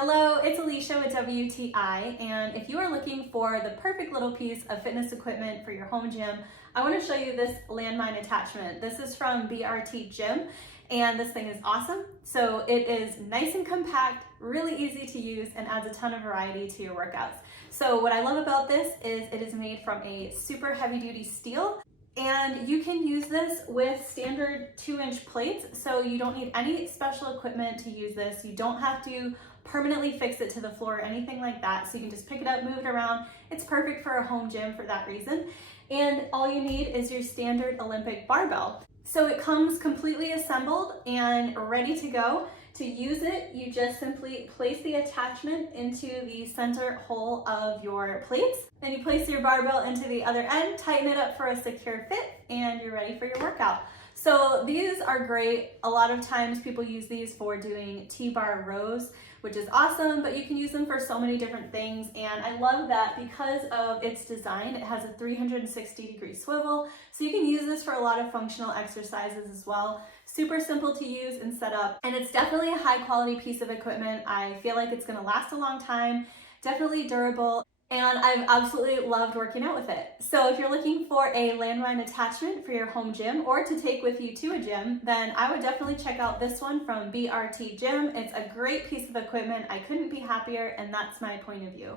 Hello, it's Alicia with WTI, and if you are looking for the perfect little piece of fitness equipment for your home gym, I want to show you this Landmine attachment. This is from BRTGYM, and this thing is awesome. So it is nice and compact, really easy to use, and adds a ton of variety to your workouts. So what I love about this is it is made from a super heavy-duty steel, and you can use this with standard 2-inch plates, so you don't need any special equipment to use this. You don't have to permanently fix it to the floor or anything like that, so you can just pick it up, move it around. It's perfect for a home gym for that reason. And all you need is your standard Olympic barbell. So it comes completely assembled and ready to go. To use it, you just simply place the attachment into the center hole of your plates. Then you place your barbell into the other end, tighten it up for a secure fit, and you're ready for your workout. So these are great. A lot of times people use these for doing T-bar rows, which is awesome, but you can use them for so many different things. And I love that because of its design, it has a 360-degree swivel. So you can use this for a lot of functional exercises as well. Super simple to use and set up. And it's definitely a high quality piece of equipment. I feel like it's gonna last a long time, definitely durable. And I've absolutely loved working out with it. So if you're looking for a Landmine attachment for your home gym or to take with you to a gym, then I would definitely check out this one from BRTGYM. It's a great piece of equipment. I couldn't be happier, and that's my point of view.